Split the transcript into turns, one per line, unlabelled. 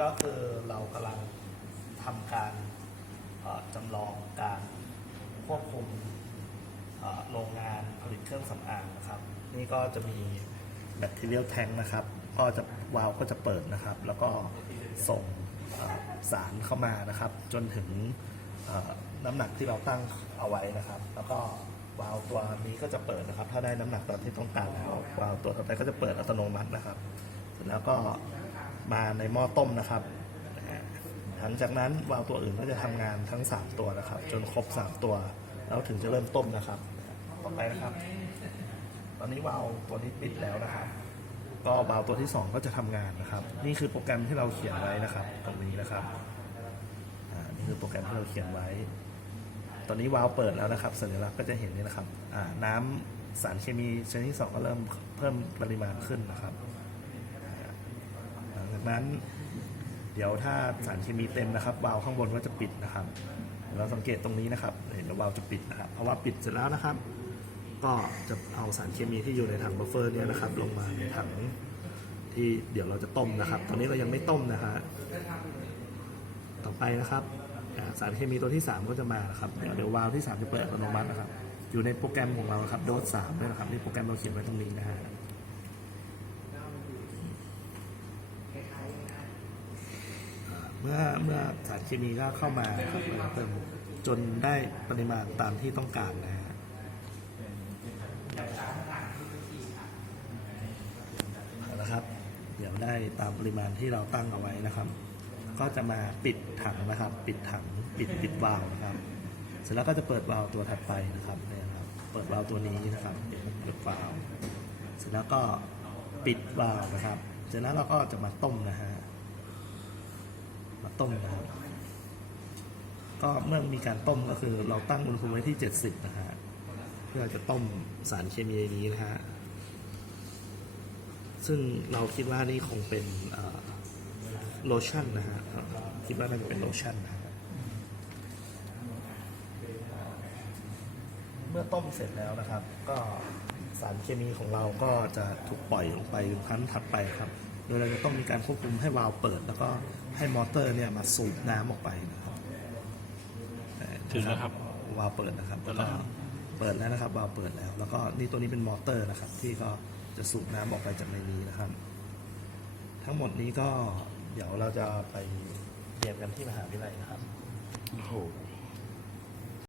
ก็คือเรากำลังทำการจำลองการควบคุมโรงงานผลิตเครื่องสำอางนะครับ นี่ก็จะมีแบตเตอรี่แทงนะครับ ก็จะวาล์วก็จะเปิดนะครับ แล้วก็ส่งสารเข้ามานะครับ จนถึงน้ำหนักที่เราตั้งเอาไว้นะครับ แล้วก็วาล์วตัวนี้ก็จะเปิดนะครับ ถ้าได้น้ำหนักตามที่ต้องการแล้ววาล์วตัวต่อไปก็จะเปิดอัตโนมัตินะครับ เสร็จแล้วก็ มาในหม้อต้มนะครับหลังจากนั้นวาล์วตัวอื่นก็จะทำงานทั้ง 3 ตัวนะครับ จนครบ 3 ตัว แล้วถึงจะเริ่มต้มนะครับ ต่อไปนะครับ ตอนนี้วาล์วตัวนี้ปิดแล้วนะครับ ก็วาล์วตัวที่ 2 ก็จะทำงานนะครับ นี่คือโปรแกรมที่เราเขียนไว้นะครับ ตรงนี้นะครับนี่คือโปรแกรมที่เราเขียนไว้ ตอนนี้วาล์วเปิดแล้วนะครับ สัญลักษณ์ก็จะเห็นนี่นะครับน้ำสารเคมีชนิดที่สองก็เริ่มเพิ่มปริมาณขึ้นนะครับ นั้น เดี๋ยวถ้าสารเคมีเต็มนะครับวาล์วข้างบนก็จะปิดนะครับ เราสังเกตตรงนี้นะครับ เห็นว่าวาล์วจะปิดนะครับเพราะว่าปิดเสร็จแล้วนะครับ ก็จะเอาสารเคมีที่อยู่ในถังบัฟเฟอร์เนี่ยนะครับ ลงมาในถังที่เดี๋ยวเราจะต้มนะครับ ตอนนี้เรายังไม่ต้มนะฮะต่อไปนะครับสารเคมีตัวที่ 3 ก็จะมานะครับ เดี๋ยวเดี๋ยววาล์วที่ 3 จะเปิดอัตโนมัตินะครับ อยู่ในโปรแกรมของเราครับโดสสามด้วยนะครับในโปรแกรมเราเขียนไว้ตรงนี้นะฮะ เมื่อเมื่อสารเคมีก็เข้ามาครับเติมจนได้ปริมาณตามที่ต้องการนะฮะเอาละครับ เดี๋ยวได้ตามปริมาณที่เราตั้งเอาไว้นะครับ ก็จะมาปิดถังนะครับ ปิดถังปิดปิดวาล์วนะครับ เสร็จแล้วก็จะเปิดวาล์วตัวถัดไปนะครับเนี่ยนะครับ เปิดวาล์วตัวนี้นะครับเปิดวาล์วเสร็จแล้วก็ปิดวาล์วนะครับ เสร็จแล้วเราก็จะมาต้มนะฮะ มาต้มนะครับ ก็เมื่อมีการต้มก็คือ เราตั้งอุณหภูมิไว้ที่ 70 นะฮะเพื่อจะต้มสารเคมีนี้นะฮะซึ่งเราคิดว่านี่คงเป็นโลชั่นนะฮะคิดว่าน่าจะเป็นโลชั่นนะฮะเมื่อต้มเสร็จแล้วนะครับ ก็สารเคมีของเราก็จะถูกปล่อยลงไปครั้งถัดไปครับ โดยเราจะต้องมีการควบคุมให้วาล์วเปิด แล้วก็ให้มอเตอร์เนี่ยมาสูบน้ำออกไปนะครับ
ถึงแล้วครับ
วาล์วเปิดนะครับ
เปิดแล้วครับ
เปิดแล้วนะครับวาล์วเปิดแล้ว แล้วก็นี่ตัวนี้เป็นมอเตอร์นะครับ ที่ก็จะสูบน้ำออกไปจากในนี้นะครับ ทั้งหมดนี้ก็เดี๋ยวเราจะไปเรียนกันที่มหาวิทยาลัยนะครับ
โอ้โห